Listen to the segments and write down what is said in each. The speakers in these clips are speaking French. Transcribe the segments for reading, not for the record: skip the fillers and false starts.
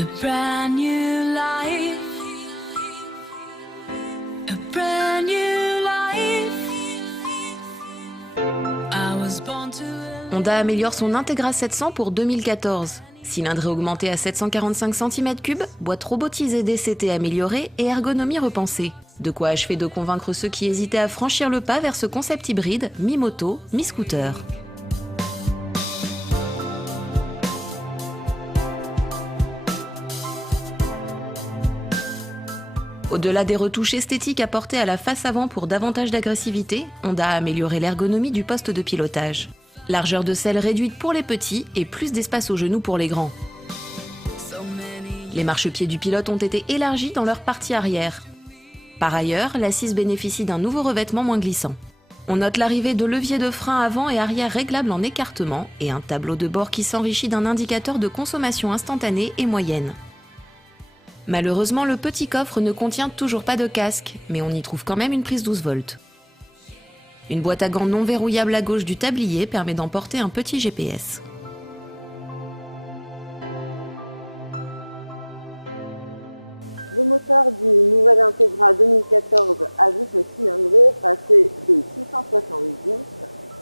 A brand new life. A brand new life. I was born to a... Honda améliore son Integra 700 pour 2014. Cylindrée augmentée à 745 cm3, boîte robotisée DCT améliorée et ergonomie repensée. De quoi achever de convaincre ceux qui hésitaient à franchir le pas vers ce concept hybride, mi-moto, mi-scooter. Au-delà des retouches esthétiques apportées à la face avant pour davantage d'agressivité, Honda a amélioré l'ergonomie du poste de pilotage. Largeur de selle réduite pour les petits et plus d'espace aux genoux pour les grands. Les marchepieds du pilote ont été élargis dans leur partie arrière. Par ailleurs, l'assise bénéficie d'un nouveau revêtement moins glissant. On note l'arrivée de leviers de frein avant et arrière réglables en écartement et un tableau de bord qui s'enrichit d'un indicateur de consommation instantanée et moyenne. Malheureusement, le petit coffre ne contient toujours pas de casque, mais on y trouve quand même une prise 12 volts. Une boîte à gants non verrouillable à gauche du tablier permet d'emporter un petit GPS. Le moteur du nouvel Integra 2014 a vu ce cylindré passer de 670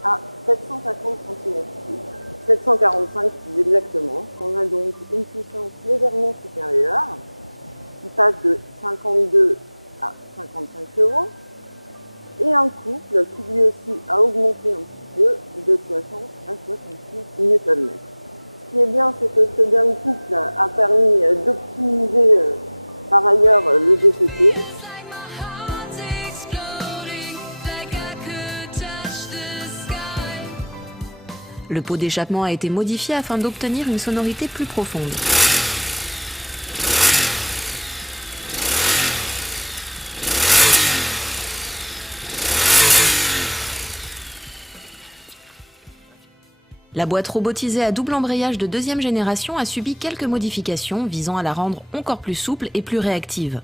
à 750 cm3, 745 plus exactement. On a donc une puissance légèrement supérieure qui passe de 52 à 55 chevaux et un couple qui lui aussi a augmenté un petit peu de 60 à 68 Nm. Ce qui est bien, c'est que ce gain de couple a permis d'optimiser par ailleurs le DCT. Le pot d'échappement a été modifié afin d'obtenir une sonorité plus profonde. La boîte robotisée à double embrayage de deuxième génération a subi quelques modifications visant à la rendre encore plus souple et plus réactive.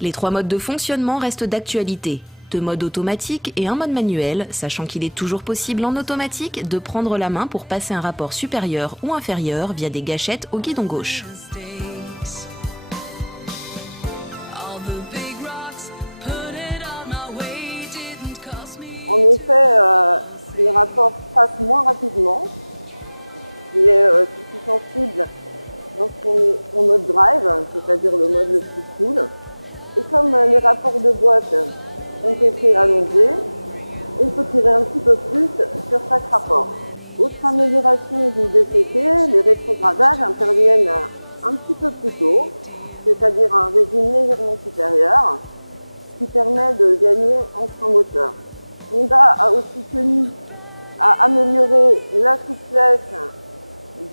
Les 3 modes de fonctionnement restent d'actualité, 2 modes automatiques et un mode manuel, sachant qu'il est toujours possible en automatique de prendre la main pour passer un rapport supérieur ou inférieur via des gâchettes au guidon gauche. En effet, les rapports passent moins rapidement, ce qui est plus sensible lorsqu'on est en mode drive, c'est-à-dire le mode le plus cool. Et comme les rapports de boîte ont été allongés, on peut tirer un petit peu plus sur chaque rapport. Autre amélioration du DCT, les rétrogradages interviennent un petit peu plus tôt, c'est-à-dire un régime légèrement supérieur, ce qui permet de gagner en frein moteur. Honda a aussi tenu à améliorer la souplesse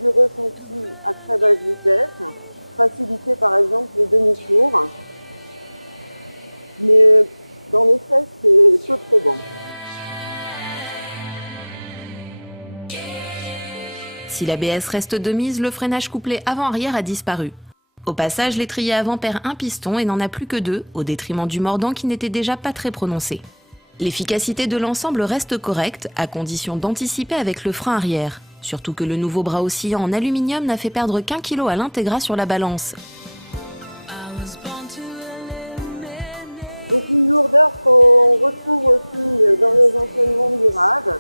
du ressenti à très basse vitesse, faciliter par exemple les demi-tours, mais dans les faits c'est peu probant. Si l'ABS reste de mise, le freinage couplé avant-arrière a disparu. Au passage, l'étrier avant perd un piston et n'en a plus que 2, au détriment du mordant qui n'était déjà pas très prononcé. L'efficacité de l'ensemble reste correcte, à condition d'anticiper avec le frein arrière. Surtout que le nouveau bras oscillant en aluminium n'a fait perdre qu'1 kg à l'Integra sur la balance. Donc une lourdeur qu'on retrouve aussi dans les enchaînements de virage.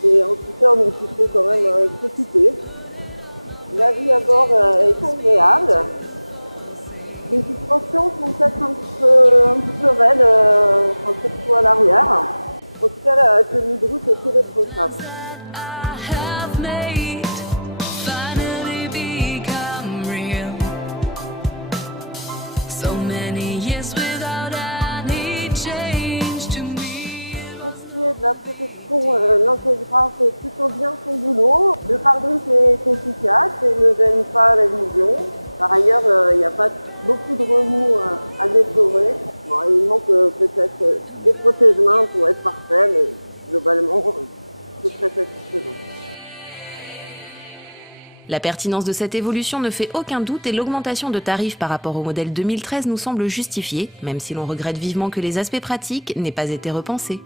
C'est un scooter dont il faut quand même s'occuper. La vie à bord est agréable. Les suspensions sont peut-être un petit peu raides, surtout à l'arrière. En tout cas, la tenue de route est irréprochable. Pour ce qui est de la protection, l'Integra fait plutôt bien son boulot. Le pare-brise est efficace et ne gêne pas la vision. Par ailleurs, il n'y a pas beaucoup de remous à déplorer. Bon, il manque peut-être des protège-mains pour être parfait, mais globalement, c'est très satisfaisant. La pertinence de cette évolution ne fait aucun doute et l'augmentation de tarifs par rapport au modèle 2013 nous semble justifiée, même si l'on regrette vivement que les aspects pratiques n'aient pas été repensés.